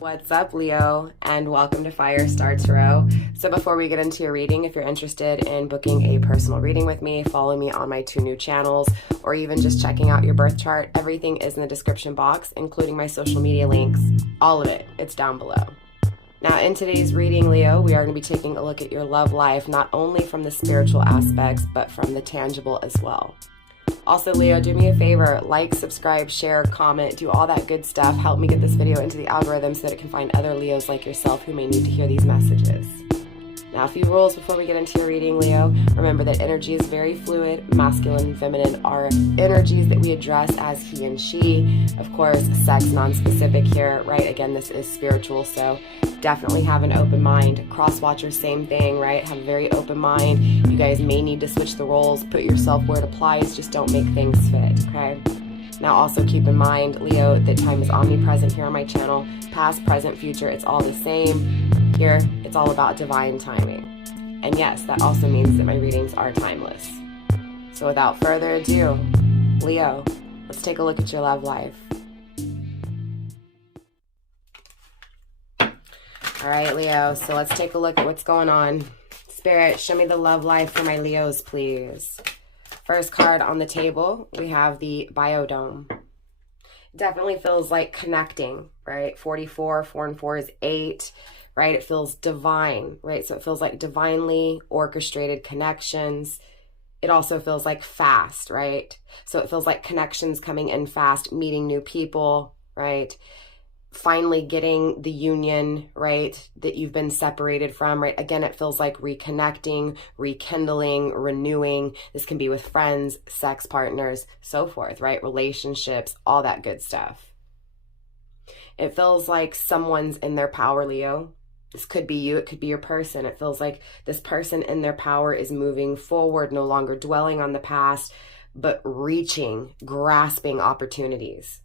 What's up, Leo, and welcome to Firestarpassion. So before we get into your reading, if you're interested in booking a personal reading with me, follow me on my 2 new channels, or even just checking out your birth chart. Everything is in the description box, including my social media links. All of it, it's down below. Now, in today's reading, Leo, we are going to be taking a look at your love life, not only from the spiritual aspects, but from the tangible as well. Also, Leo, do me a favor, like, subscribe, share, comment, do all that good stuff. Help me get this video into the algorithm so that it can find other Leos like yourself who may need to hear these messages. Now, a few rules before we get into your reading, Leo. Remember that energy is very fluid. Masculine and feminine are energies that we address as he and she. Of course, sex non-specific here, right? Again, this is spiritual, so definitely have an open mind. Cross-watcher, same thing, right? Have a very open mind. You guys may need to switch the roles. Put yourself where it applies. Just don't make things fit, okay? Now, also keep in mind, Leo, that time is omnipresent here on my channel. Past, present, future, it's all the same. Here, it's all about divine timing. And yes, that also means that my readings are timeless. So without further ado, Leo, let's take a look at your love life. All right, Leo, so let's take a look at what's going on. Spirit, show me the love life for my Leos, please. First card on the table, we have the Biodome. Definitely feels like connecting, right? 44, 4 and 4 is 8, right? It feels divine, right? So it feels like divinely orchestrated connections. It also feels like fast, right? So it feels like connections coming in fast, meeting new people, right? Finally getting the union, right, that you've been separated from, right? Again, it feels like reconnecting, rekindling, renewing. This can be with friends, sex partners, so forth, right? Relationships, all that good stuff. It feels like someone's in their power, Leo. This could be you, it could be your person. It feels like this person in their power is moving forward, no longer dwelling on the past, but reaching, grasping opportunities.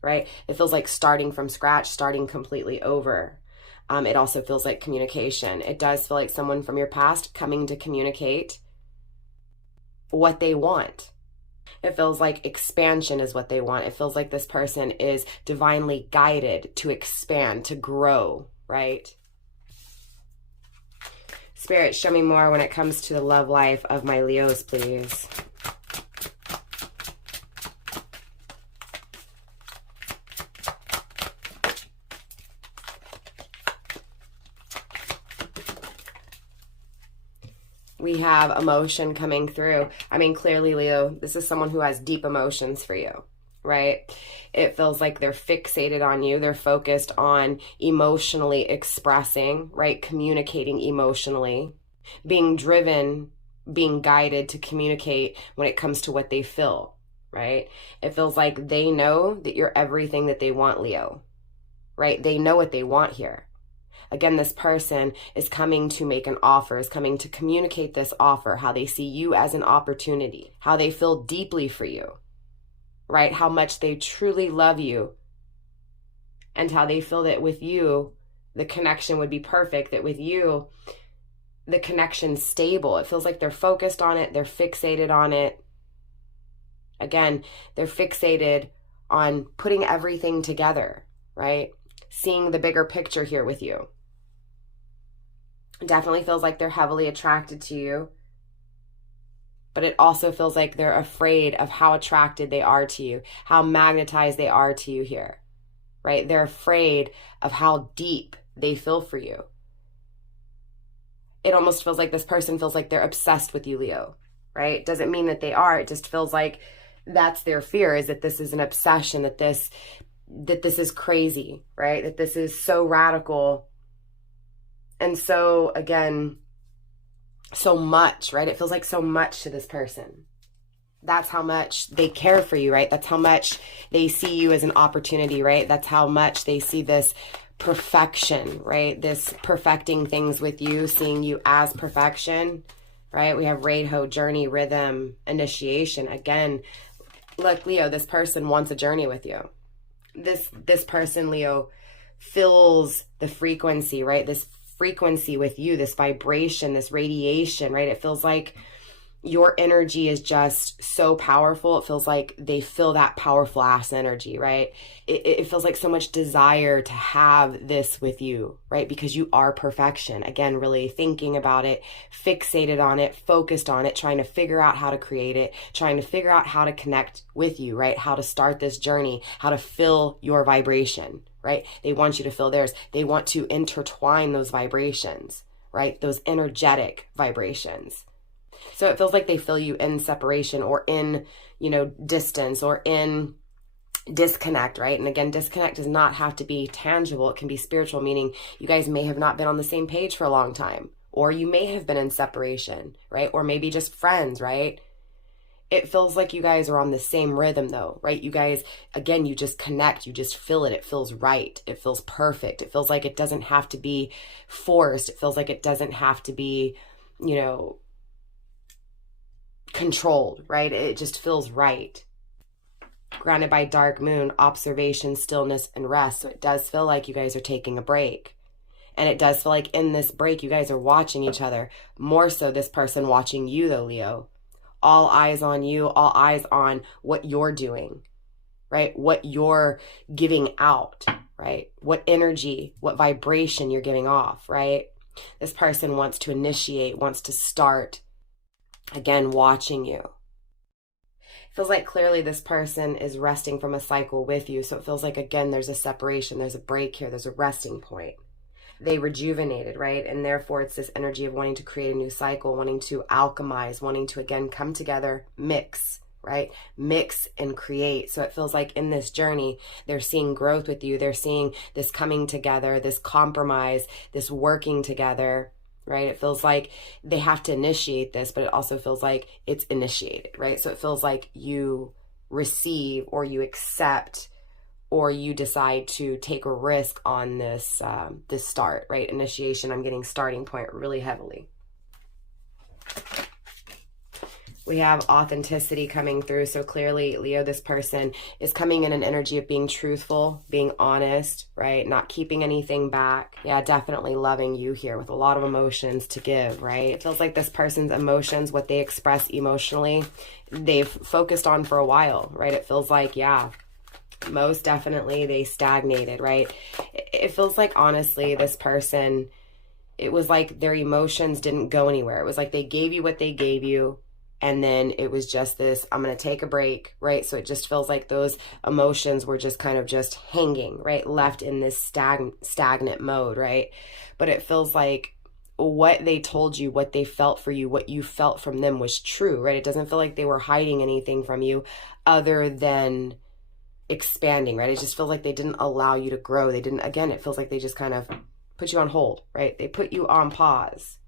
Right? It feels like starting from scratch, starting completely over. It also feels like communication. It does feel like someone from your past coming to communicate what they want. It feels like expansion is what they want. It feels like this person is divinely guided to expand, to grow, right? Spirit, show me more when it comes to the love life of my Leos, please. We have emotion coming through. I mean, clearly, Leo, this is someone who has deep emotions for you, right? It feels like they're fixated on you. They're focused on emotionally expressing, right? Communicating emotionally, being driven, being guided to communicate when it comes to what they feel, right? It feels like they know that you're everything that they want, Leo, right? They know what they want here. Again, this person is coming to make an offer, is coming to communicate this offer, how they see you as an opportunity, how they feel deeply for you, right? How much they truly love you, and how they feel that with you, the connection would be perfect, that with you, the connection's stable. It feels like they're focused on it, they're fixated on it. Again, they're fixated on putting everything together, right? Seeing the bigger picture here with you. Definitely feels like they're heavily attracted to you, but it also feels like they're afraid of how attracted they are to you, how magnetized they are to you here, right? They're afraid of how deep they feel for you. It almost feels like this person feels like they're obsessed with you, Leo, right? Doesn't mean that they are. It just feels like that's their fear, is that this is an obsession, that this is crazy, right? That this is so radical. And so, again, so much, right? It feels like so much to this person. That's how much they care for you, right? That's how much they see you as an opportunity, right? That's how much they see this perfection, right? This perfecting things with you, seeing you as perfection, right? We have Radho, journey, rhythm, initiation. Again, look, Leo, this person wants a journey with you. This person, Leo, feels the frequency, right? This frequency with you, this vibration, this radiation, right? It feels like your energy is just so powerful. It feels like they feel that powerful ass energy, right? It feels like so much desire to have this with you, right? Because you are perfection. Again, really thinking about it, fixated on it, focused on it, trying to figure out how to create it, trying to figure out how to connect with you, right? How to start this journey, how to fill your vibration, right? They want you to feel theirs. They want to intertwine those vibrations, right? Those energetic vibrations. So it feels like they feel you in separation or in, distance or in disconnect, right? And again, disconnect does not have to be tangible. It can be spiritual, meaning you guys may have not been on the same page for a long time, or you may have been in separation, right? Or maybe just friends, right? It feels like you guys are on the same rhythm though, right? You guys, again, you just connect, you just feel it. It feels right. It feels perfect. It feels like it doesn't have to be forced. It feels like it doesn't have to be, controlled, right? It just feels right. Grounded by dark moon, observation, stillness, and rest. So it does feel like you guys are taking a break. And it does feel like in this break, you guys are watching each other. More so this person watching you though, Leo. All eyes on you, all eyes on what you're doing, right? What you're giving out, right? What energy, what vibration you're giving off, right? This person wants to initiate, wants to start. Again, watching you. It feels like clearly this person is resting from a cycle with you. So it feels like, again, there's a separation. There's a break here. There's a resting point. They rejuvenated, right? And therefore, it's this energy of wanting to create a new cycle, wanting to alchemize, wanting to, again, come together, mix, right? Mix and create. So it feels like in this journey, they're seeing growth with you. They're seeing this coming together, this compromise, this working together. Right? It feels like they have to initiate this, but it also feels like it's initiated, right? So it feels like you receive or you accept or you decide to take a risk on this, this start, right? Initiation, I'm getting starting point really heavily. We have authenticity coming through. So clearly, Leo, this person is coming in an energy of being truthful, being honest, right? Not keeping anything back. Yeah, definitely loving you here with a lot of emotions to give, right? It feels like this person's emotions, what they express emotionally, they've focused on for a while, right? It feels like, yeah, most definitely they stagnated, right? It feels like, honestly, this person, it was like their emotions didn't go anywhere. It was like they gave you what they gave you. And then it was just this, I'm going to take a break, right? So it just feels like those emotions were just kind of just hanging, right? Left in this stagnant mode, right? But it feels like what they told you, what they felt for you, what you felt from them was true, right? It doesn't feel like they were hiding anything from you other than expanding, right? It just feels like they didn't allow you to grow. They didn't, again, it feels like they just kind of put you on hold, right? They put you on pause,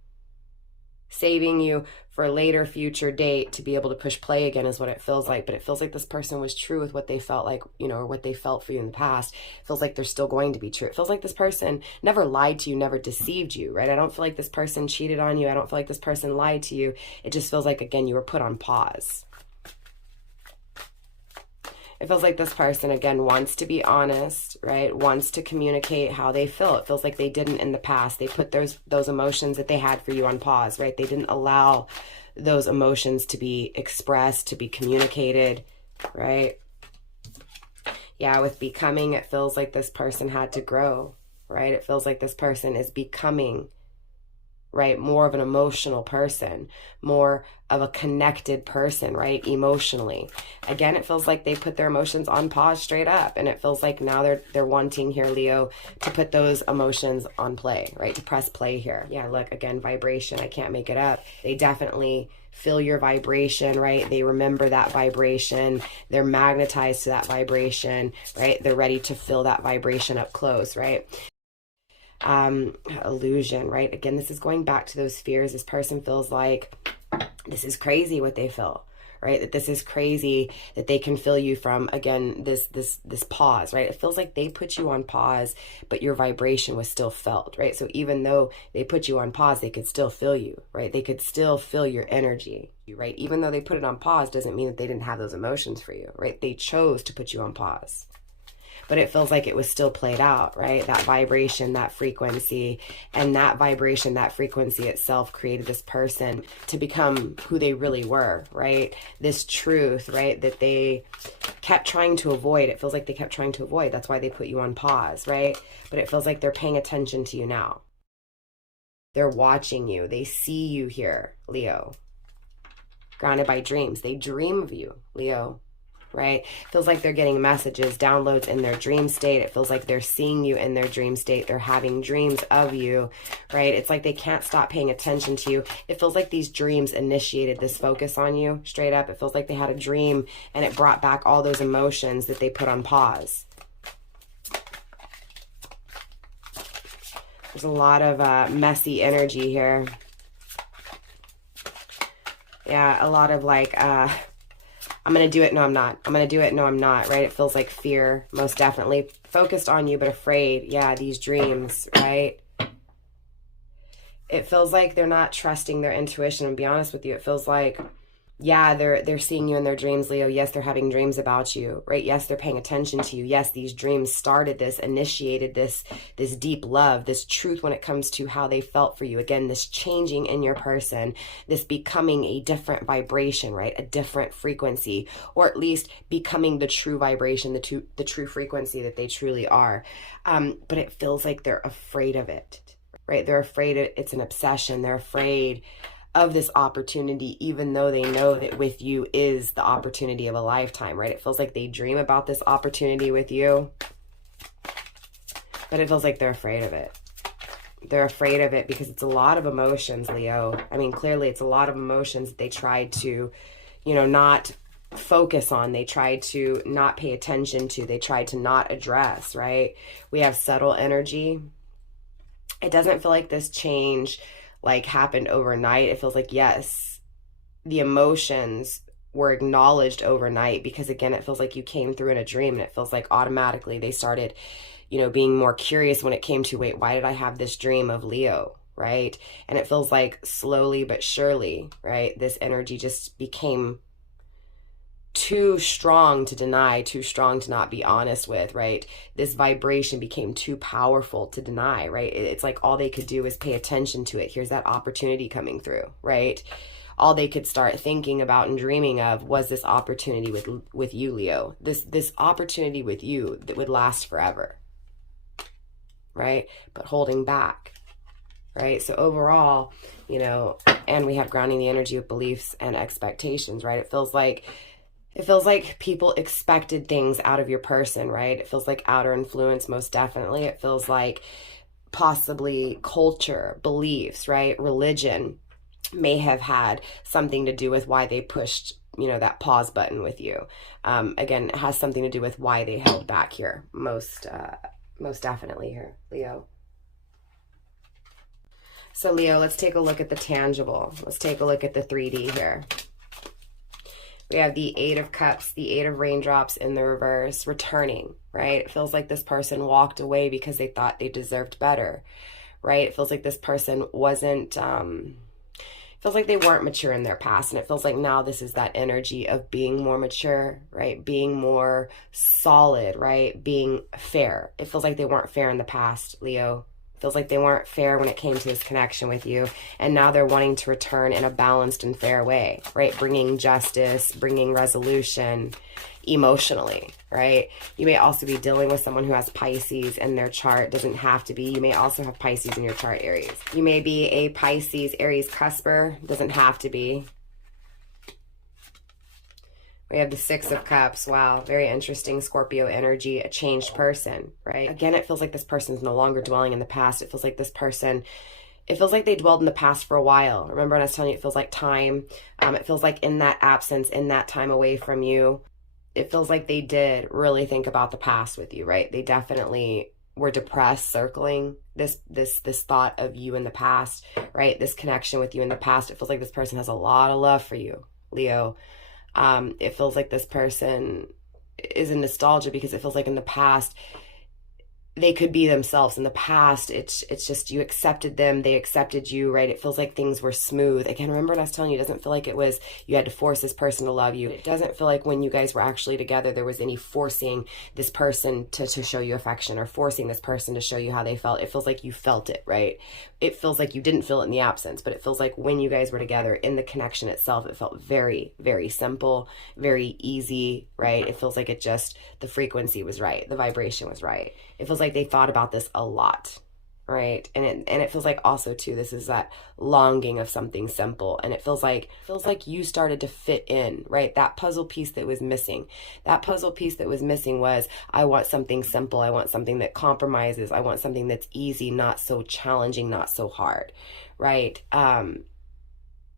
saving you for a later future date to be able to push play again is what it feels like. But it feels like this person was true with what they felt like, or what they felt for you in the past. It feels like they're still going to be true. It feels like this person never lied to you, never deceived you, right? I don't feel like this person cheated on you. I don't feel like this person lied to you. It just feels like, again, you were put on pause. It feels like this person, again, wants to be honest, right? Wants to communicate how they feel. It feels like they didn't in the past. They put those emotions that they had for you on pause, right? They didn't allow those emotions to be expressed, to be communicated, right? Yeah, with becoming, it feels like this person had to grow, right? It feels like this person is becoming, right? More of an emotional person, more of a connected person, right? Emotionally. Again, it feels like they put their emotions on pause straight up. And it feels like now they're wanting here, Leo, to put those emotions on play, right? To press play here. Yeah, look, again, vibration. I can't make it up. They definitely feel your vibration, right? They remember that vibration. They're magnetized to that vibration, right? They're ready to feel that vibration up close, right? Illusion, right? Again, this is going back to those fears. This person feels like this is crazy what they feel, right? That this is crazy that they can feel you from, again, this pause, right? It feels like they put you on pause, but your vibration was still felt, right? So even though they put you on pause, they could still feel you, right? They could still feel your energy, right? Even though they put it on pause doesn't mean that they didn't have those emotions for you, right? They chose to put you on pause. but it feels like it was still played out, right? That vibration, that frequency, and that vibration, that frequency itself created this person to become who they really were, right? This truth, right, that they kept trying to avoid. It feels like they kept trying to avoid. That's why they put you on pause, right? But it feels like they're paying attention to you now. They're watching you. They see you here, Leo. Grounded by dreams. They dream of you, Leo, right? Feels like they're getting messages, downloads in their dream state. It feels like they're seeing you in their dream state. They're having dreams of you, right? It's like they can't stop paying attention to you. It feels like these dreams initiated this focus on you, straight up. It feels like they had a dream and it brought back all those emotions that they put on pause. There's a lot of messy energy here. Yeah, a lot of like, I'm going to do it, no, I'm not. I'm going to do it, no, I'm not, right? It feels like fear, most definitely. Focused on you, but afraid. Yeah, these dreams, right? It feels like they're not trusting their intuition. And be honest with you, it feels like, yeah, they're seeing you in their dreams, Leo. Yes, they're having dreams about you, right? Yes, they're paying attention to you. Yes, these dreams started this, initiated this deep love, this truth when it comes to how they felt for you. Again, this changing in your person, this becoming a different vibration, right? A different frequency, or at least becoming the true vibration, the true frequency that they truly are. But it feels like they're afraid of it, right? They're afraid it's an obsession. They're afraid of this opportunity, even though they know that with you is the opportunity of a lifetime, right? It feels like they dream about this opportunity with you, but it feels like they're afraid of it. They're afraid of it because it's a lot of emotions, Leo. I mean, clearly it's a lot of emotions that they tried to, not focus on. They tried to not pay attention to. They tried to not address, right? We have subtle energy. It doesn't feel like this change happened overnight. It feels like, yes, the emotions were acknowledged overnight because, again, it feels like you came through in a dream, and it feels like automatically they started, being more curious when it came to, wait, why did I have this dream of Leo, right? And it feels like slowly but surely, right, this energy just became too strong to deny, too strong to not be honest with, right? This vibration became too powerful to deny, right? It's like all they could do is pay attention to it. Here's that opportunity coming through, right? All they could start thinking about and dreaming of was this opportunity with you, Leo. This opportunity with you that would last forever, right? But holding back, right? So overall, and we have grounding the energy of beliefs and expectations, right? It feels like people expected things out of your person, right? It feels like outer influence, most definitely. It feels like possibly culture, beliefs, right? Religion may have had something to do with why they pushed, that pause button with you. Again, it has something to do with why they held back here, most definitely here, Leo. So Leo, let's take a look at the tangible. Let's take a look at the 3D here. We have the 8 of Cups, the 8 of Raindrops in the reverse, returning, right? It feels like this person walked away because they thought they deserved better, right? It feels like this person wasn't, feels like they weren't mature in their past. And it feels like now this is that energy of being more mature, right? Being more solid, right? Being fair. It feels like they weren't fair in the past, Leo. Feels like they weren't fair when it came to his connection with you. And now they're wanting to return in a balanced and fair way, right? Bringing justice, bringing resolution emotionally, right? You may also be dealing with someone who has Pisces in their chart. Doesn't have to be. You may also have Pisces in your chart, Aries. You may be a Pisces, Aries cusper. Doesn't have to be. We have the 6 of Cups. Wow, very interesting Scorpio energy, a changed person, right? Again, it feels like this person's no longer dwelling in the past. It feels like this person, it feels like they dwelled in the past for a while. Remember when I was telling you it feels like time? It feels like in that absence, in that time away from you, it feels like they did really think about the past with you, right? They definitely were depressed, circling this thought of you in the past, right? This connection with you in the past. It feels like this person has a lot of love for you, Leo. It feels like this person is in nostalgia because it feels like in the past they could be themselves. In the past, it's just you accepted them, they accepted you, right? It feels like things were smooth. Again, remember what I was telling you, it doesn't feel like it was you had to force this person to love you. It doesn't feel like when you guys were actually together there was any forcing this person to show you affection, or forcing this person to show you how they felt. It feels like you felt it, right? It feels like you didn't feel it in the absence, but it feels like when you guys were together, in the connection itself, it felt very, very simple, very easy, right? It feels like it just, the frequency was right, the vibration was right. It feels like they thought about this a lot, right? And it feels like also too, this is that longing of something simple. And it feels like you started to fit in, right? That puzzle piece that was missing. That puzzle piece that was missing was, I want something simple. I want something that compromises. I want something that's easy, not so challenging, not so hard, right?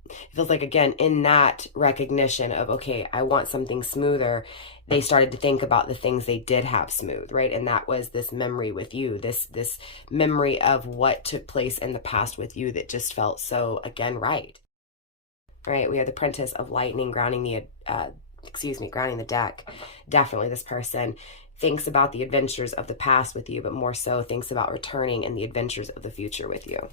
It feels like, again, in that recognition of, okay, I want something smoother, they started to think about the things they did have smooth, right? And that was this memory with you, this memory of what took place in the past with you that just felt so, again, right? Right? We have the Princess of Lightning grounding the deck. Definitely this person thinks about the adventures of the past with you, but more so thinks about returning in the adventures of the future with you.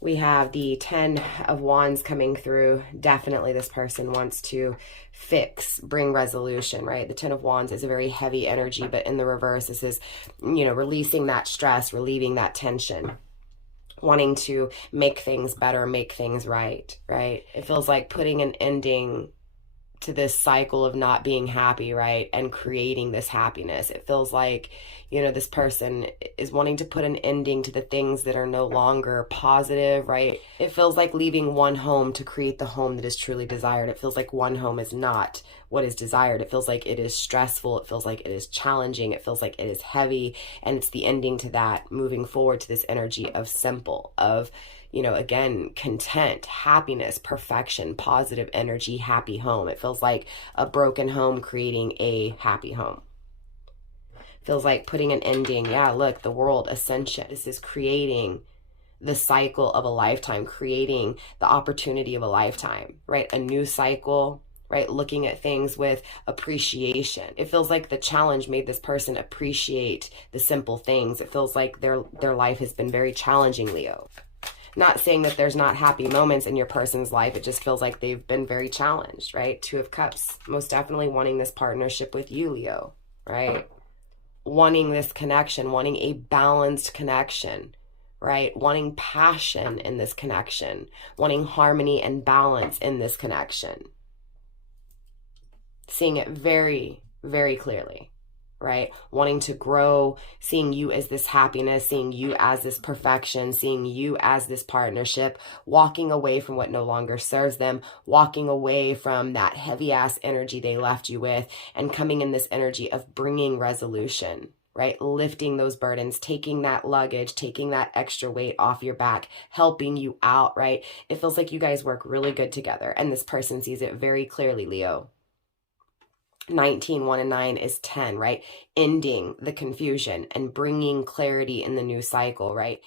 We have the 10 of Wands coming through. Definitely this person wants to fix, bring resolution, right? The 10 of Wands is a very heavy energy, but in the reverse, this is, releasing that stress, relieving that tension, wanting to make things better, make things right, right? It feels like putting an ending to this cycle of not being happy, right? And creating this happiness. It feels like, this person is wanting to put an ending to the things that are no longer positive, right? It feels like leaving one home to create the home that is truly desired. It feels like one home is not what is desired. It feels like it is stressful. It feels like it is challenging. It feels like it is heavy. And it's the ending to that, moving forward to this energy of simple, of, again, content, happiness, perfection, positive energy, happy home. It feels like a broken home creating a happy home. Feels like putting an ending. Yeah, look, the world ascension. This is creating the cycle of a lifetime, creating the opportunity of a lifetime, right? A new cycle, right? Looking at things with appreciation. It feels like the challenge made this person appreciate the simple things. It feels like their life has been very challenging, Leo. Not saying that there's not happy moments in your person's life. It just feels like they've been very challenged, right? 2 of Cups, most definitely wanting this partnership with you, Leo, right? Wanting this connection, wanting a balanced connection, right? Wanting passion in this connection, wanting harmony and balance in this connection. Seeing it very, very clearly. Right? Wanting to grow, seeing you as this happiness, seeing you as this perfection, seeing you as this partnership, walking away from what no longer serves them, walking away from that heavy ass energy they left you with, and coming in this energy of bringing resolution, right? Lifting those burdens, taking that luggage, taking that extra weight off your back, helping you out, right? It feels like you guys work really good together, and this person sees it very clearly, Leo. 19, 1 and 9 is 10, right? Ending the confusion and bringing clarity in the new cycle, right?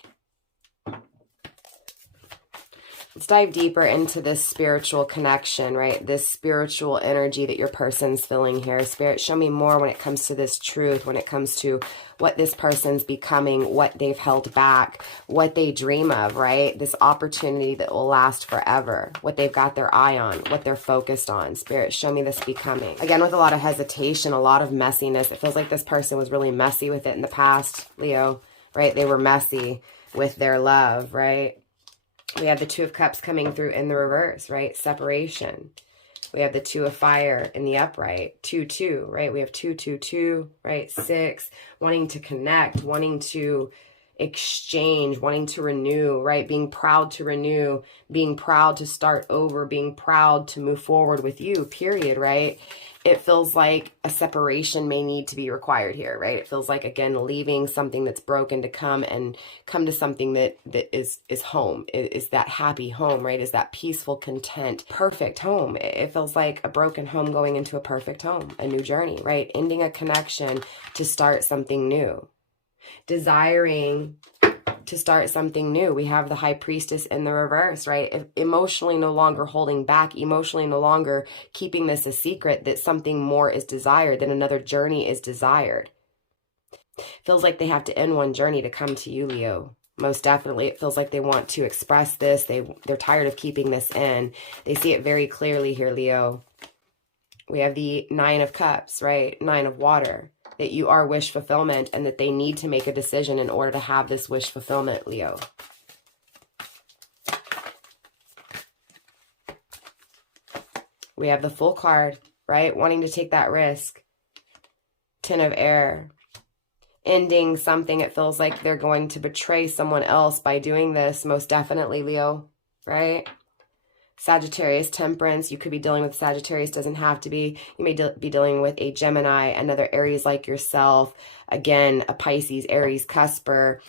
Let's dive deeper into this spiritual connection, right? This spiritual energy that your person's feeling here. Spirit, show me more when it comes to this truth, when it comes to what this person's becoming, what they've held back, what they dream of, right? This opportunity that will last forever, what they've got their eye on, what they're focused on. Spirit, show me this becoming. Again, with a lot of hesitation, a lot of messiness. It feels like this person was really messy with it in the past, Leo, right? They were messy with their love, right? We have the 2 of Cups coming through in the reverse, right? Separation. We have the 2 of Fire in the upright. 2, 2, right? We have 2, 2, 2, right? 6, wanting to connect, wanting to exchange, wanting to renew, right? Being proud to renew, being proud to start over, being proud to move forward with you, period, right? It feels like a separation may need to be required here, right? It feels like, again, leaving something that's broken to come to something that is home, is that happy home, right? Is that peaceful, content, perfect home. It feels like a broken home going into a perfect home, a new journey, right? Ending a connection to start something new. Desiring to start something new. We have the High Priestess in the reverse, right? Emotionally no longer holding back, emotionally no longer keeping this a secret, that something more is desired, that another journey is desired. Feels like they have to end one journey to come to you, Leo. Most definitely. It feels like they want to express this. They're tired of keeping this in. They see it very clearly here, Leo. We have the Nine of Cups, right? Nine of Water. That you are wish fulfillment and that they need to make a decision in order to have this wish fulfillment, Leo. We have the Fool card, right? Wanting to take that risk. Ten of Air. Ending something. It feels like they're going to betray someone else by doing this. Most definitely, Leo, right? Sagittarius, Temperance. You could be dealing with Sagittarius, doesn't have to be. You may be dealing with a Gemini, another Aries like yourself. Again, a Pisces, Aries, Cusper,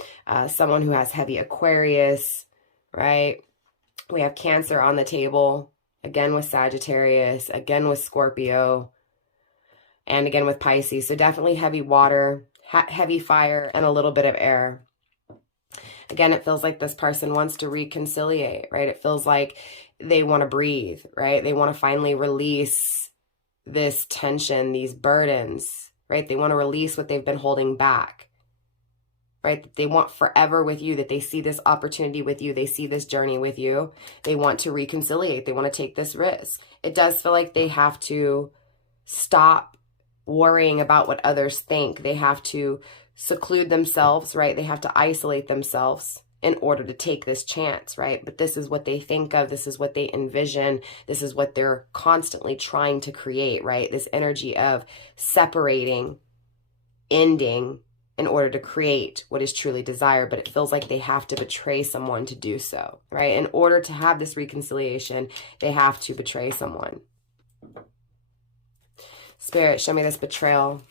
someone who has heavy Aquarius, right? We have Cancer on the table, again with Sagittarius, again with Scorpio, and again with Pisces. So definitely heavy water, heavy fire, and a little bit of air. Again, it feels like this person wants to reconciliate, right? It feels like they want to breathe, right? They want to finally release this tension, these burdens, right? They want to release what they've been holding back, right? They want forever with you, that they see this opportunity with you. They see this journey with you. They want to reconciliate. They want to take this risk. It does feel like they have to stop worrying about what others think. They have to seclude themselves, right? They have to isolate themselves in order to take this chance, right? But this is what they think of. This is what they envision. This is what they're constantly trying to create, right? This energy of separating, ending, in order to create what is truly desired. But it feels like they have to betray someone to do so, right? In order to have this reconciliation, they have to betray someone. Spirit, show me this betrayal.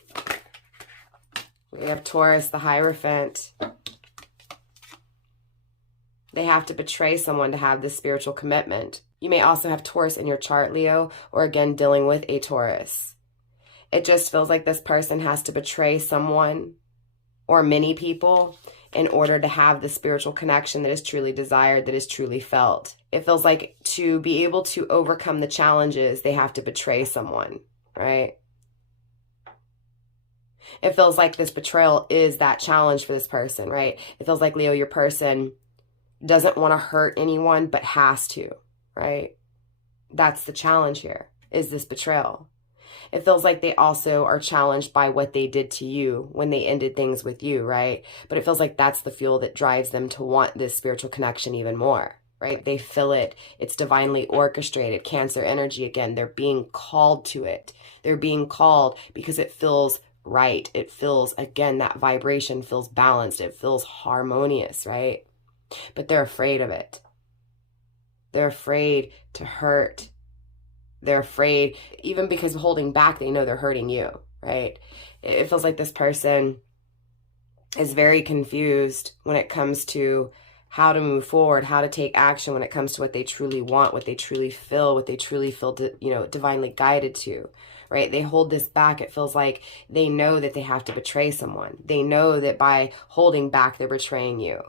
We have Taurus, the Hierophant. They have to betray someone to have this spiritual commitment. You may also have Taurus in your chart, Leo, or again, dealing with a Taurus. It just feels like this person has to betray someone or many people in order to have the spiritual connection that is truly desired, that is truly felt. It feels like to be able to overcome the challenges, they have to betray someone, right? It feels like this betrayal is that challenge for this person, right? It feels like, Leo, your person doesn't want to hurt anyone, but has to, right? That's the challenge here, is this betrayal. It feels like they also are challenged by what they did to you when they ended things with you, right? But it feels like that's the fuel that drives them to want this spiritual connection even more, right? They feel it. It's divinely orchestrated. Cancer energy, again, they're being called to it. They're being called because it feels right. It feels, again, that vibration feels balanced. It feels harmonious, right? But they're afraid of it. They're afraid to hurt. They're afraid, even because holding back, they know they're hurting you, right? It feels like this person is very confused when it comes to how to move forward, how to take action when it comes to what they truly want, what they truly feel, divinely guided to, right? They hold this back. It feels like they know that they have to betray someone. They know that by holding back, they're betraying you.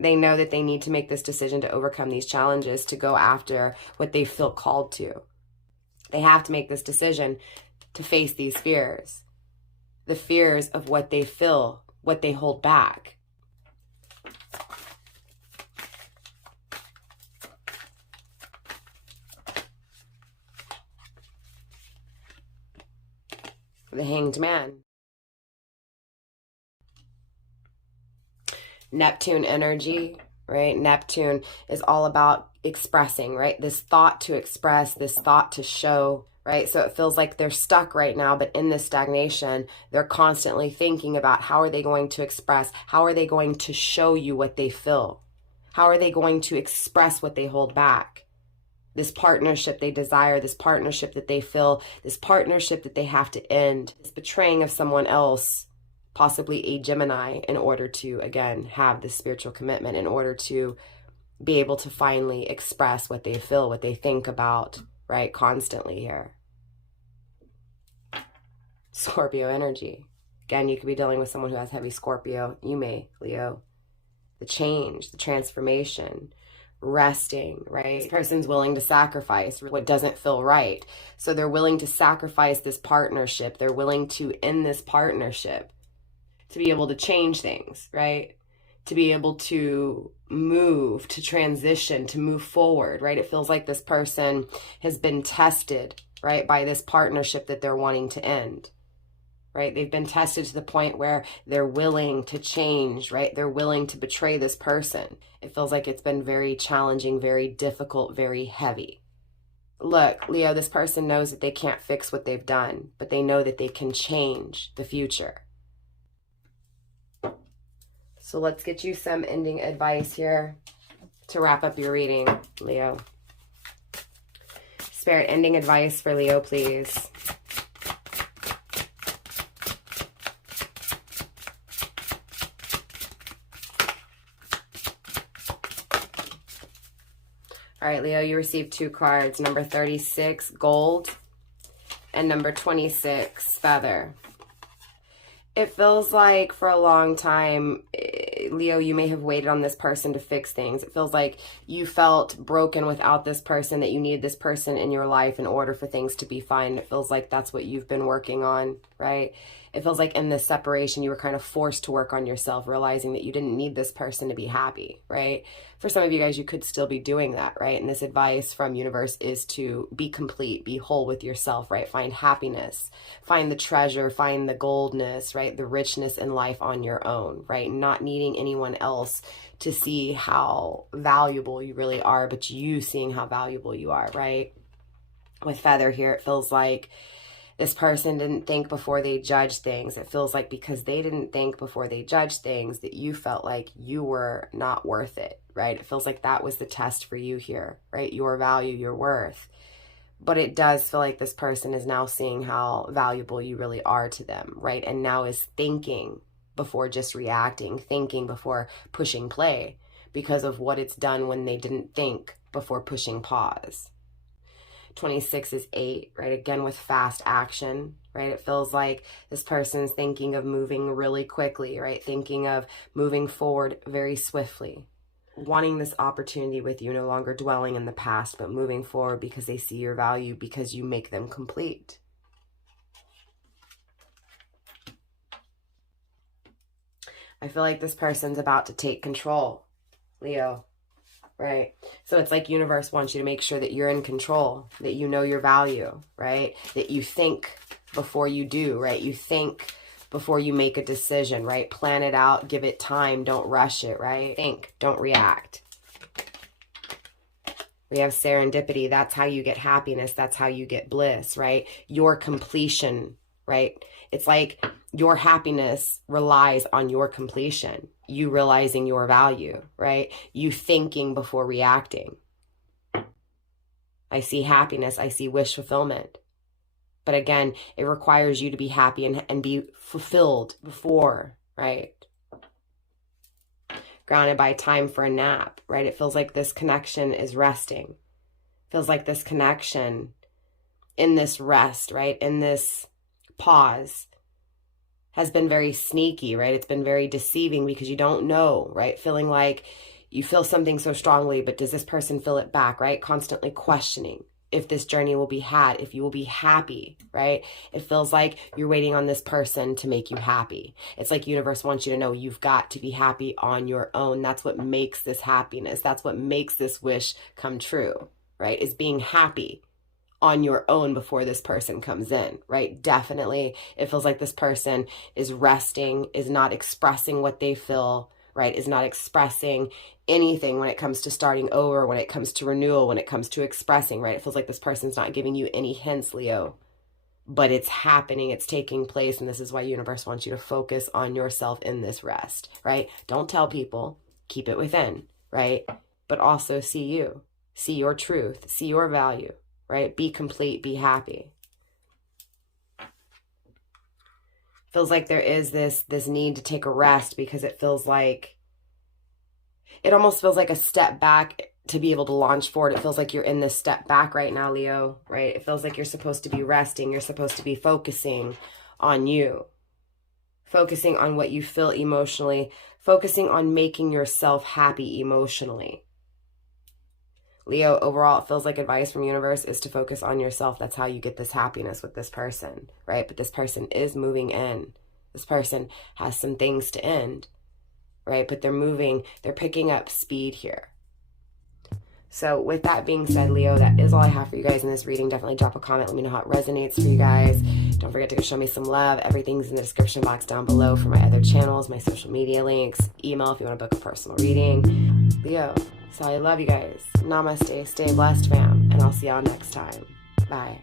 They know that they need to make this decision to overcome these challenges, to go after what they feel called to. They have to make this decision to face these fears, the fears of what they feel, what they hold back. The Hanged Man. Neptune energy, right? Neptune is all about expressing, right? This thought to express, this thought to show, right? So it feels like they're stuck right now, but in this stagnation, they're constantly thinking about how are they going to express? How are they going to show you what they feel? How are they going to express what they hold back? This partnership they desire, this partnership that they feel, this partnership that they have to end, this betraying of someone else, possibly a Gemini, in order to, again, have this spiritual commitment, in order to be able to finally express what they feel, what they think about, right? Constantly here. Scorpio energy. Again, you could be dealing with someone who has heavy Scorpio. You may, Leo. The change, the transformation, resting, right? This person's willing to sacrifice what doesn't feel right. So they're willing to sacrifice this partnership. They're willing to end this partnership to be able to change things, right? To be able to move, to transition, to move forward, right? It feels like this person has been tested, right, by this partnership that they're wanting to end. Right? They've been tested to the point where they're willing to change, right? They're willing to betray this person. It feels like it's been very challenging, very difficult, very heavy. Look, Leo, this person knows that they can't fix what they've done, but they know that they can change the future. So let's get you some ending advice here to wrap up your reading, Leo. Spirit, ending advice for Leo, please. All right, Leo, you received 2 cards, number 36, gold, and number 26, feather. It feels like for a long time, Leo, you may have waited on this person to fix things. It feels like you felt broken without this person, that you needed this person in your life in order for things to be fine. It feels like that's what you've been working on, right? It feels like in this separation, you were kind of forced to work on yourself, realizing that you didn't need this person to be happy, right? For some of you guys, you could still be doing that, right? And this advice from universe is to be complete, be whole with yourself, right? Find happiness, find the treasure, find the goldness, right? The richness in life on your own, right? Not needing anyone else to see how valuable you really are, but you seeing how valuable you are, right? With feather here, it feels like this person didn't think before they judged things. It feels like because they didn't think before they judged things that you felt like you were not worth it, right? It feels like that was the test for you here, right? Your value, your worth. But it does feel like this person is now seeing how valuable you really are to them, right? And now is thinking before just reacting, thinking before pushing play because of what it's done when they didn't think before pushing pause. 26 is 8, right? Again, with fast action, right? It feels like this person's thinking of moving really quickly, right? Thinking of moving forward very swiftly, wanting this opportunity with you, no longer dwelling in the past, but moving forward because they see your value, because you make them complete. I feel like this person's about to take control, Leo. Right? So it's like universe wants you to make sure that you're in control, that you know your value, right? That you think before you do, right? You think before you make a decision, right? Plan it out, give it time, don't rush it, right? Think, don't react. We have serendipity. That's how you get happiness. That's how you get bliss, right? Your completion, right? It's like your happiness relies on your completion. You realizing your value, right? You thinking before reacting. I see happiness. I see wish fulfillment. But again, it requires you to be happy and be fulfilled before, right? Grounded by time for a nap, right? It feels like this connection is resting. Feels like this connection in this rest, right? In this pause has been very sneaky, right? It's been very deceiving because you don't know, right? Feeling like you feel something so strongly, but does this person feel it back, right? Constantly questioning if this journey will be had, if you will be happy, right? It feels like you're waiting on this person to make you happy. It's like universe wants you to know you've got to be happy on your own. That's what makes this happiness. That's what makes this wish come true, right? Is being happy on your own before this person comes in, right? Definitely, it feels like this person is resting, is not expressing what they feel, right? Is not expressing anything when it comes to starting over, when it comes to renewal, when it comes to expressing, right? It feels like this person's not giving you any hints, Leo, but it's happening, it's taking place, and this is why universe wants you to focus on yourself in this rest, right? Don't tell people, keep it within, right? But also see you, see your truth, see your value, right? Be complete, be happy. Feels like there is this need to take a rest because it feels like, it almost feels like a step back to be able to launch forward. It feels like you're in this step back right now, Leo, right? It feels like you're supposed to be resting. You're supposed to be focusing on you, focusing on what you feel emotionally, focusing on making yourself happy emotionally. Leo, overall, it feels like advice from universe is to focus on yourself. That's how you get this happiness with this person, right? But this person is moving in. This person has some things to end, right? But they're moving, they're picking up speed here. So with that being said, Leo, that is all I have for you guys in this reading. Definitely drop a comment. Let me know how it resonates for you guys. Don't forget to go show me some love. Everything's in the description box down below for my other channels, my social media links, email if you want to book a personal reading. Leo, so I love you guys. Namaste. Stay blessed, fam. And I'll see y'all next time. Bye.